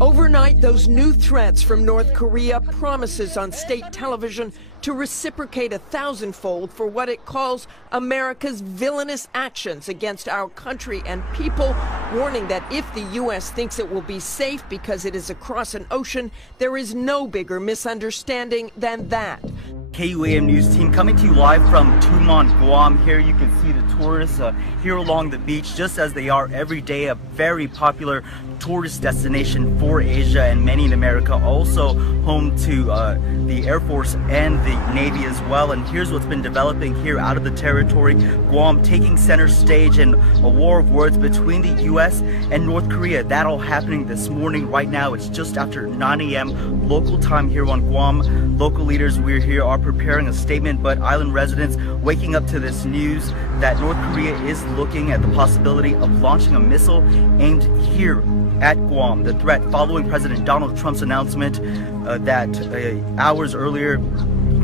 Overnight, those new threats from North Korea, promises on state television to reciprocate 1,000-fold for what it calls America's villainous actions against our country and people, warning that if the U.S. thinks it will be safe because it is across an ocean, there is no bigger misunderstanding than that. KUAM News team coming to you live from Tumon, Guam. Here you can see the tourists here along the beach, just as they are every day, a very popular tourist destination for Asia and many in America, also home to the Air Force and the Navy as well. And here's what's been developing here out of the territory. Guam taking center stage in a war of words between the U.S. and North Korea. That all happening this morning. Right now it's just after 9 a.m. local time here on Guam. Local leaders, we're here, are preparing a statement, but island residents waking up to this news that North Korea is looking at the possibility of launching a missile aimed here at Guam. The threat following President Donald Trump's announcement that hours earlier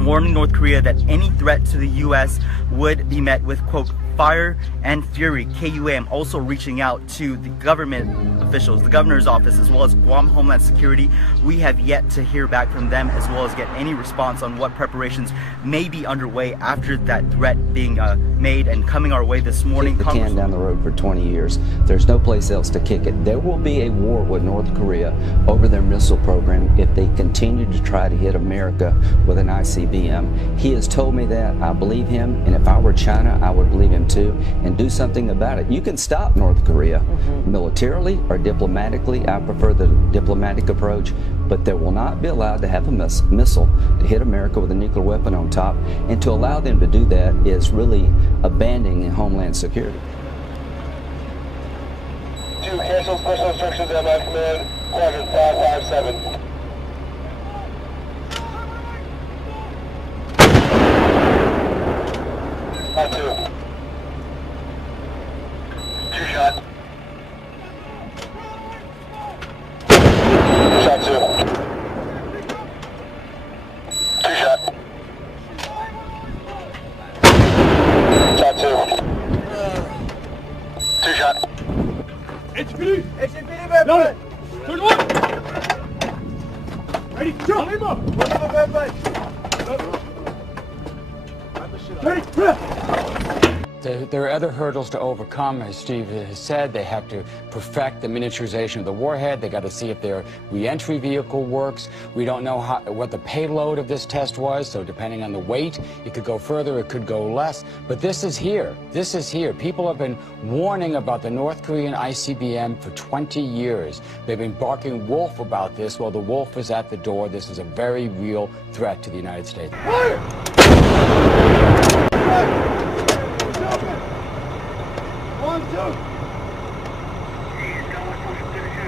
warning North Korea that any threat to the U.S. would be met with, quote, fire and fury. KUAM also reaching out to the government officials, the governor's office, as well as Guam Homeland Security. We have yet to hear back from them, as well as get any response on what preparations may be underway after that threat being made and coming our way this morning. Kick the can down the road for 20 years. There's no place else to kick it. There will be a war with North Korea over their missile program if they continue to try to hit America with an ICBM. He has told me that. I believe him, and if I were China, I would believe him too, and do something about it. You can stop North Korea militarily or diplomatically. I prefer the diplomatic approach, but they will not be allowed to have a missile to hit America with a nuclear weapon on top, and to allow them to do that is really abandoning Homeland Security. To cancel special instructions at my command, Quadrant 557. Shot 2. 2 shot. Shot 2. 2 shot. Shot 2. 2 shot. HPD! HPD, man! Got it! Turn one! Ready, jump! Ready, there are other hurdles to overcome, as Steve has said. They have to perfect the miniaturization of the warhead. They got to see if their re-entry vehicle works. We don't know what the payload of this test was, so depending on the weight, it could go further, it could go less. But this is here. This is here. People have been warning about the North Korean ICBM for 20 years. They've been barking wolf about this. Well, the wolf is at the door. This is a very real threat to the United States. Fire!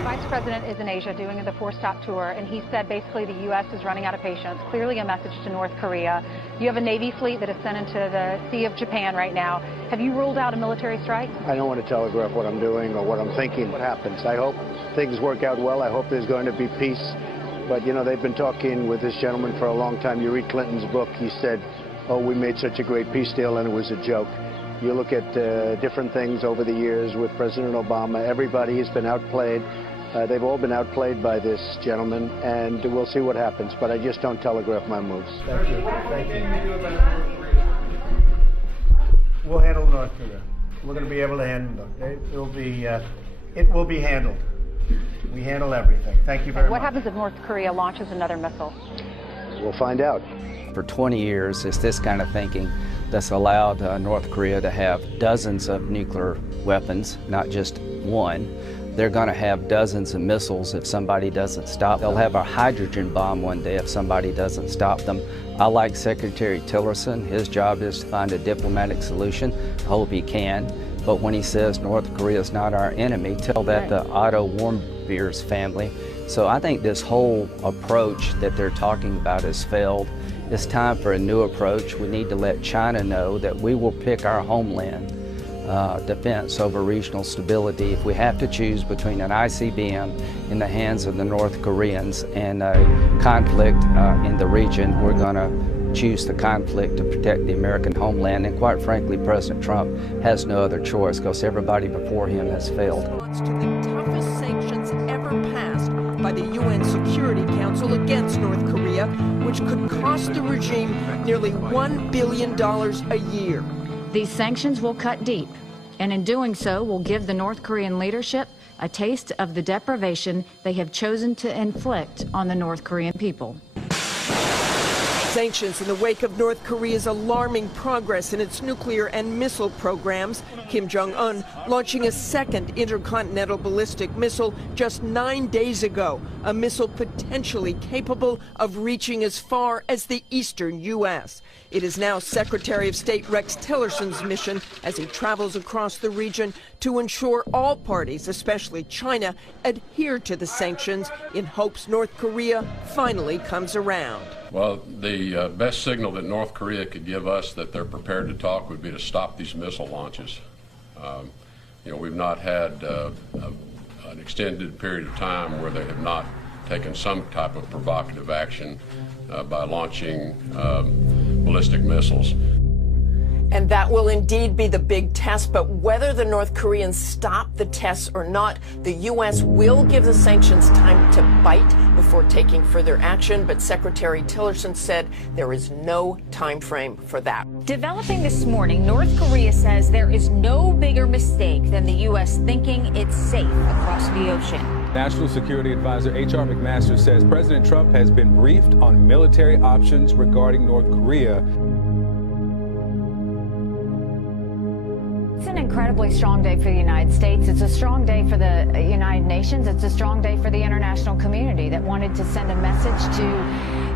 Vice President is in Asia doing the 4-stop tour, and he said basically the U.S. is running out of patience. Clearly a message to North Korea. You have a Navy fleet that is sent into the Sea of Japan right now. Have you ruled out a military strike? I don't want to telegraph what I'm doing or what I'm thinking. What happens? I hope things work out well. I hope there's going to be peace. But, you know, they've been talking with this gentleman for a long time. You read Clinton's book. He said, oh, we made such a great peace deal, and it was a joke. You look at different things over the years with President Obama. Everybody has been outplayed. They've all been outplayed by this gentleman, and we'll see what happens. But I just don't telegraph my moves. Thank you. Thank you. We'll handle North Korea. We're going to be able to handle it. It will be handled. We handle everything. Thank you very much. What happens if North Korea launches another missile? We'll find out. For 20 years, it's this kind of thinking that's allowed North Korea to have dozens of nuclear weapons, not just one. They're going to have dozens of missiles if somebody doesn't stop. They'll have a hydrogen bomb one day if somebody doesn't stop them. I like Secretary Tillerson. His job is to find a diplomatic solution. I hope he can. But when he says North Korea is not our enemy, tell that to Otto Warmbier's family. So I think this whole approach that they're talking about has failed. It's time for a new approach. We need to let China know that we will pick our homeland defense over regional stability. If we have to choose between an ICBM in the hands of the North Koreans and a conflict in the region, we're going to choose the conflict to protect the American homeland. And quite frankly, President Trump has no other choice because everybody before him has failed. To the toughest sanctions ever Korea, which could cost the regime nearly $1 billion a year. These sanctions will cut deep, and in doing so will give the North Korean leadership a taste of the deprivation they have chosen to inflict on the North Korean people. Sanctions in the wake of North Korea's alarming progress in its nuclear and missile programs. Kim Jong-un launching a second intercontinental ballistic missile just 9 days ago, a missile potentially capable of reaching as far as the eastern U.S. It is now Secretary of State Rex Tillerson's mission as he travels across the region to ensure all parties, especially China, adhere to the sanctions in hopes North Korea finally comes around. Well, the best signal that North Korea could give us that they're prepared to talk would be to stop these missile launches. We've not had an extended period of time where they have not taken some type of provocative action by launching ballistic missiles. And that will indeed be the big test, but whether the North Koreans stop the tests or not, the U.S. will give the sanctions time to bite before taking further action, but Secretary Tillerson said there is no time frame for that. Developing this morning, North Korea says there is no bigger mistake than the U.S. thinking it's safe across the ocean. National Security Advisor H.R. McMaster says President Trump has been briefed on military options regarding North Korea. It's an incredibly strong day for the United States. It's a strong day for the United Nations. It's a strong day for the international community that wanted to send a message to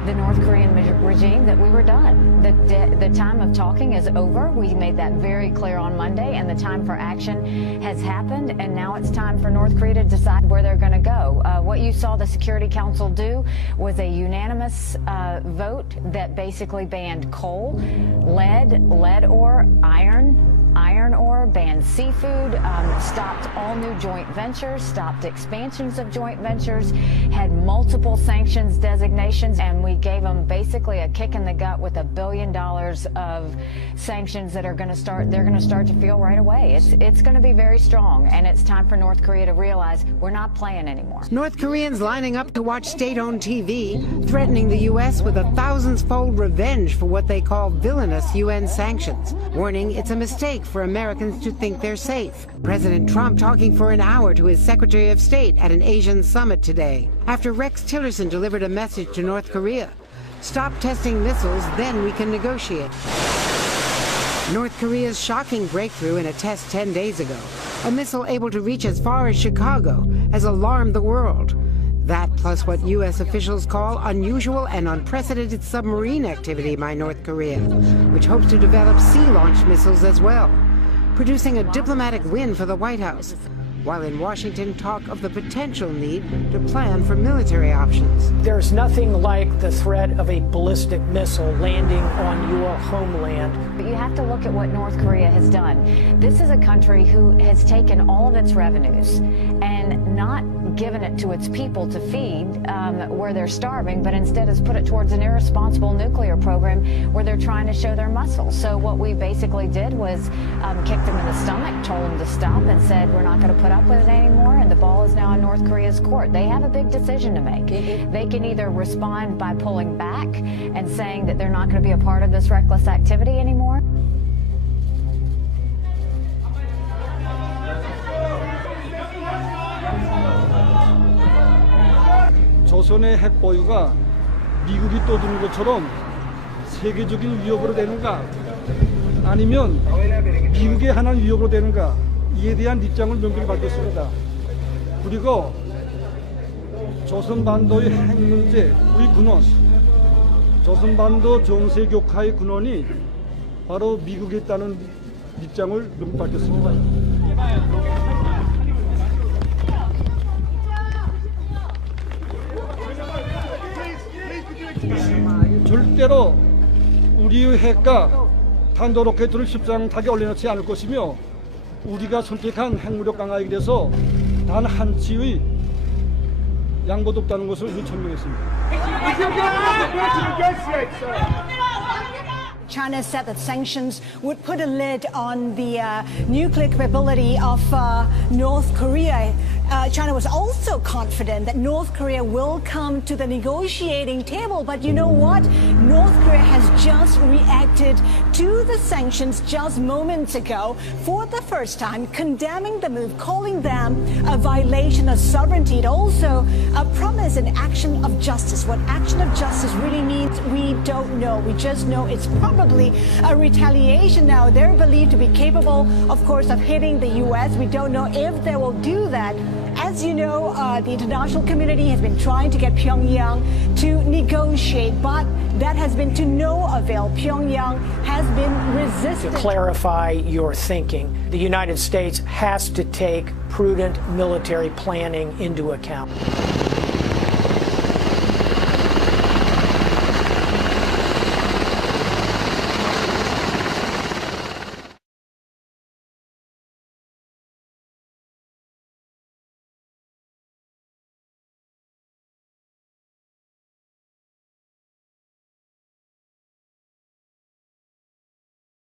the North Korean regime that we were done. The time of talking is over. We made that very clear on Monday, and the time for action has happened, and now it's time for North Korea to decide where they're going to go. What you saw the Security Council do was a unanimous vote that basically banned coal, lead ore, iron ore, banned seafood, stopped all new joint ventures, stopped expansions of joint ventures, had multiple sanctions designations, and we gave them basically a kick in the gut with $1 billion of sanctions that are going to start, they're going to start to feel right away. It's going to be very strong, and it's time for North Korea to realize we're not playing anymore. North Koreans lining up to watch state-owned TV, threatening the U.S. with a thousand-fold revenge for what they call villainous UN sanctions, warning it's a mistake for Americans to think they're safe. President Trump talking for an hour to his Secretary of State at an Asian summit today, after Rex Tillerson delivered a message to North Korea. Stop testing missiles, then we can negotiate. North Korea's shocking breakthrough in a test 10 days ago, a missile able to reach as far as Chicago, has alarmed the world. That plus what U.S. officials call unusual and unprecedented submarine activity by North Korea, which hopes to develop sea-launched missiles as well, producing a diplomatic win for the White House, while in Washington talk of the potential need to plan for military options. There's nothing like the threat of a ballistic missile landing on your homeland. But you have to look at what North Korea has done. This is a country who has taken all of its revenues and not given it to its people to feed where they're starving, but instead has put it towards an irresponsible nuclear program where they're trying to show their muscle. So what we basically did was kicked them in the stomach, told them to stop, and said we're not going to put up with it anymore, and the ball is now in North Korea's court. They have a big decision to make. They can either respond by pulling back and saying that they're not going to be a part of this reckless activity anymore. 조선의 핵 보유가 미국이 떠드는 것처럼 세계적인 위협으로 되는가, 아니면 미국의 하나는 위협으로 되는가, 이에 대한 입장을 명확히 밝혔습니다. 그리고 조선반도의 핵 문제, 우리 근원, 조선반도 정세 격화의 근원이 바로 미국에 있다는 입장을 명확히 밝혔습니다. 절대로 우리의 핵과 탄도 로켓을 십상타게 올려놓지 않을 것이며, 우리가 선택한 핵무력 강화에 대해서 단 한치의 양보도 없다는 것을 이미 천명했습니다. China said that sanctions would put a lid on the nuclear capability of North Korea. China was also confident that North Korea will come to the negotiating table. But you know what? North Korea has just reacted to the sanctions just moments ago for the first time, condemning the move, calling them a violation of sovereignty. It also promised an action of justice. What action of justice really means, we don't know. We just know it's probably a retaliation. Now, they're believed to be capable, of course, of hitting the U.S. We don't know if they will do that. As you know, the international community has been trying to get Pyongyang to negotiate, but that has been to no avail. Pyongyang has been resistant. To clarify your thinking, the United States has to take prudent military planning into account.